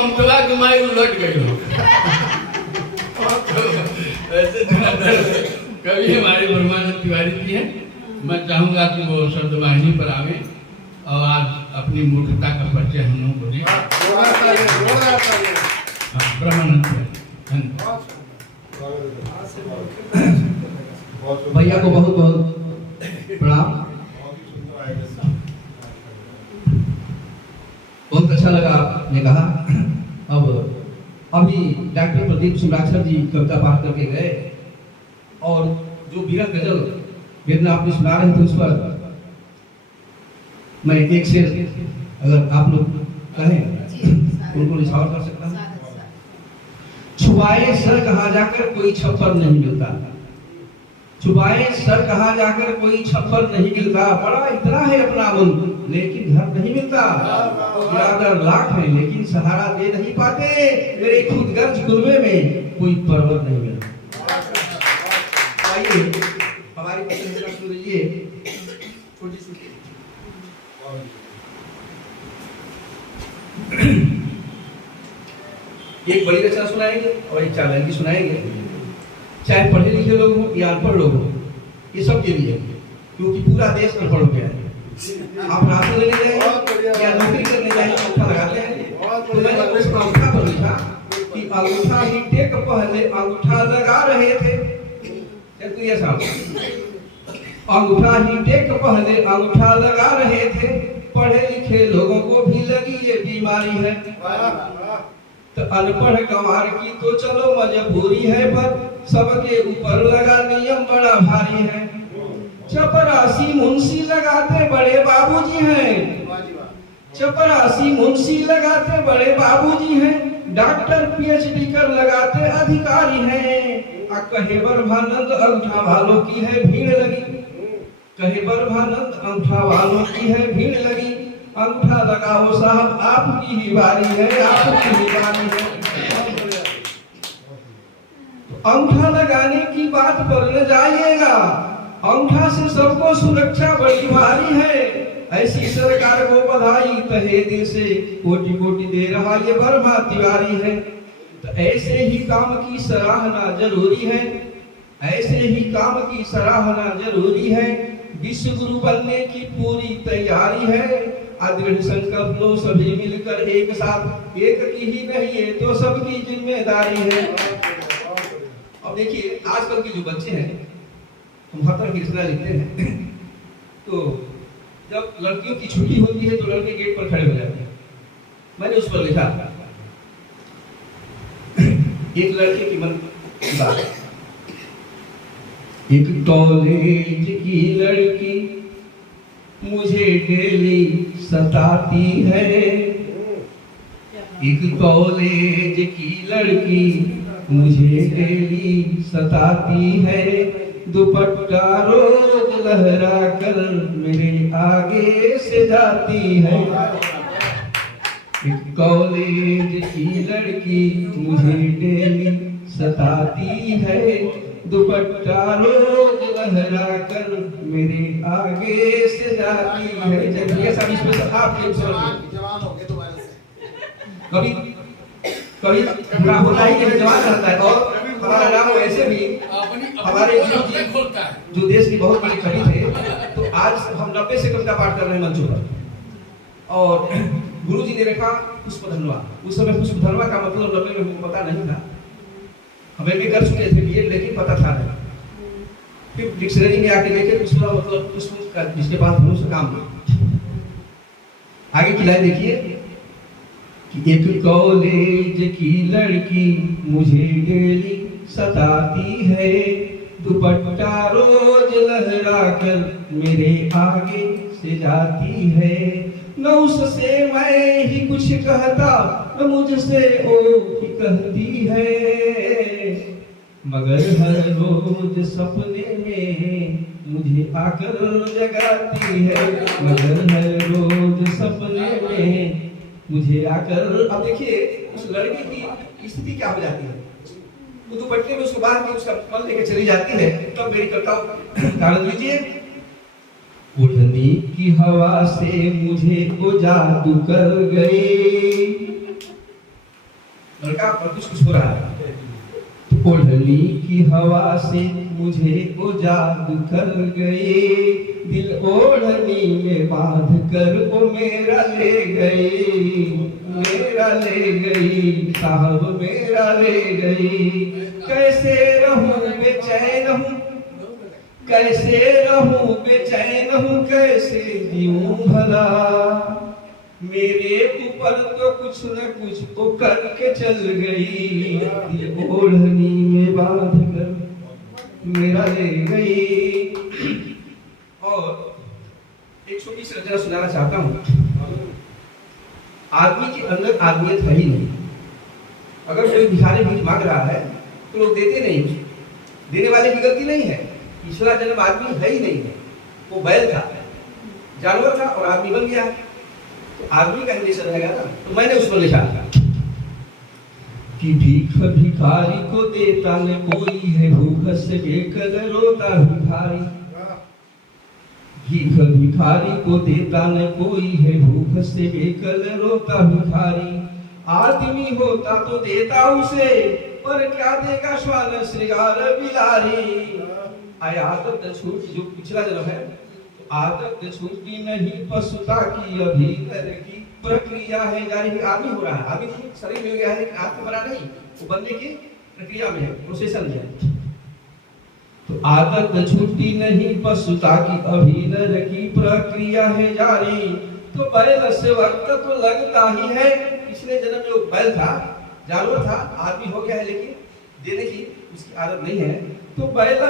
ममतवा कमाई उलट गई हो। ऐसे कवि हमारे ब्रह्मानंद तिवारी जी हैं। मैं चाहूंगा कि वो शब्दवाहिनी पर आवे और आज अपनी मूर्खता का परिचय हम लोगों को दें। ब्रह्मानंद भैया को बहुत बहुत प्रणाम। बहुत अच्छा लगा आपने कहा। अब अभी डॉक्टर प्रदीप सुराक्षर जी कविता पाठ करके गए और जो बीरा गजल वेदना आपने सुना रहे थे उस पर मैं एक शेर अगर आप लोग कहें उनको निछावर कर सकता हूँ। छुपाए सर कहाँ जाकर कोई छप्पर नहीं मिलता, छुपाए सर कहाँ जाकर कोई छप्पर नहीं मिलता, बड़ा इतना है अपना मुल्क लेकिन घर नहीं मिलता, बिरादर लाख है लेकिन सहारा दे नहीं पाते, मेरे खुदगर्ज कुल्बे में कोई परवर नहीं मिलता। आइए हमारी पसंदीदा सुन लीजिए छोटी सी। एक बड़ी रचना सुनाएंगे और एक चालन की सुनाएंगे। चाहे पढ़े लिखे लोग हो या अनपढ़ लोग हो, ये सब के लिए, क्योंकि पूरा देश अनपढ़ हो गया है। आप राशन लेने जाएंगे या नौकरी करने जाएंगे अंगूठा लगाते हैं, तो मैंने उस अंगूठा पर लिखा कि अंगूठा ही टेक पहले अंगूठा लगा रहे थे। तो ये साहब अंगूठा ही टेक पहले अंगूठा लगा रहे थे, पढ़े लिखे लोगों को भी लगी ये बीमारी है। तो अनपढ़ गंवार की तो चलो मजबूरी है, पर सबके ऊपर लगा नियम बड़ा भारी है। चपरासी मुंशी लगाते बड़े बाबूजी हैं, चपरासी मुंशी लगाते बड़े बाबूजी हैं, डॉक्टर पीएचडी कर लगाते अधिकारी हैं। कहे ब्रह्मानंद अंगूठा वालों की है भीड़ लगी, कहे ब्रह्मानंद अंगूठा वालों की है भीड़ लगी, अंगूठा लगाओ साहब आपकी ही बारी है, आपकी ही बारी है। अंगूठा लगाने की बात पर न जाइएगा, अंगूठा से सबको सुरक्षा बड़ी भारी है। ऐसी सरकार को बधाई तहे दिल से कोटि कोटि दे रहा ये वर्मा तिवारी है। तो ऐसे ही काम की सराहना जरूरी है, ऐसे ही काम की सराहना जरूरी है। विश्व गुरु बनने की पूरी तैयारी है, दृढ़ संकल्प लो सभी मिलकर एक साथ, एक की ही नहीं है तो सबकी जिम्मेदारी है। अब देखिए आजकल के जो बच्चे हैं हम हर तरह की रचना लिखते हैं, तो जब लड़कियों की छुट्टी होती है तो लड़के गेट पर खड़े हो जाते हैं। मैंने उस पर लिखा एक लड़के की मन की बात। एक कॉलेज की लड़की मुझे डेली सताती है, एक कॉलेज की लड़की मुझे डेली सताती है, दुपट्टा रोज लहरा कर मेरे आगे से जाती है। एक कॉलेज की लड़की मुझे डेली सताती है, दुपट्टा रोज लहरा कर मेरे आगे से जाती है। ये सब इसमें से आप जवान हो गए तुम्हारे से कभी कभी पूरा होता ही नहीं, जवान रहता है। और हमारा नाम वैसे भी हमारे जो देश की बहुत बड़ी कवि थे, तो आज हम 90 से कविता पाठ कर रहे हैं मंचों पर। और गुरु जी ने लिखा पुष्पधनवा, उस समय पुष्पधनवा का मतलब 90 में हमको पता नहीं था, हमें भी कर चुके थे बीएड लेकिन पता था नहीं। फिर डिक्शनरी में आके देखे पुष्प मतलब पुष्प का जिसके पास धनुष काम है। आगे की लाइन देखिए कि एक कॉलेज की लड़की मुझे डेली सताती है, दुपट्टा रोज लहरा कर मेरे आगे से जाती है। न उससे मैं ही कुछ कहता न मुझसे वो ही कहती है, मगर हर रोज सपने में मुझे आकर जगाती है, मगर हर रोज सपने में मुझे आकर। अब देखिए उस लड़की की स्थिति क्या हो जाती है, वो दुपट्टे में उसको बांध के उसका पल लेके चली जाती है। तब मेरी कविता कारण लीजिए। उड़नी की हवा से मुझे वो जादू कर गए, लड़का पर कुछ हो रहा है। ओढ़नी की हवा से मुझे उजाड़ कर गए, दिल ओढ़नी में बांध कर ओ मेरा ले गई साहब मेरा ले गई। कैसे रहूं बेचैन हूँ, कैसे रहूं बेचैन हूँ, कैसे जीऊं भला, मेरे ऊपर तो कुछ न कुछ तो करके चल गई, ओढ़नी में बांध कर मेरा ले गई। और एक छोटी सी रचना सुनाना चाहता हूँ। आदमी के अंदर आदमियत है ही नहीं। अगर कोई भिखारी भीख मांग रहा है तो लोग देते नहीं, देने वाले की गलती नहीं है। पिछला जन्म आदमी है ही नहीं है, वो बैल था, जानवर था और आदमी बन गया, तो आदमी का रिलेशन रहेगा ना। तो मैंने उसको लिखा था कि भीख भिखारी को देता न कोई है, भूख से बेकल रोता भिखारी। भीख भिखारी को देता न कोई है, भूख से बेकल रोता भिखारी। आदमी होता तो देता उसे, पर क्या देगा श्वान श्रृंगार बिलारी। आदत छूट, जो पिछला जन्म है, आदत छूटी नहीं पशुता की, अभी की प्रक्रिया है जारी। आदमी हो रहा है, आदमी शरीर मिल गया है, लेकिन आत्मा बना नहीं, वो बनने की प्रक्रिया में है, प्रोसेसन में है। तो आदत छूटी नहीं पशुता की, अभी की प्रक्रिया है जारी। तो बैल से वक्त तो लगता ही है, पिछले जन्म जो बैल था, जानवर था, आदमी हो गया है, लेकिन देने की उसकी आदत नहीं है। तो बैल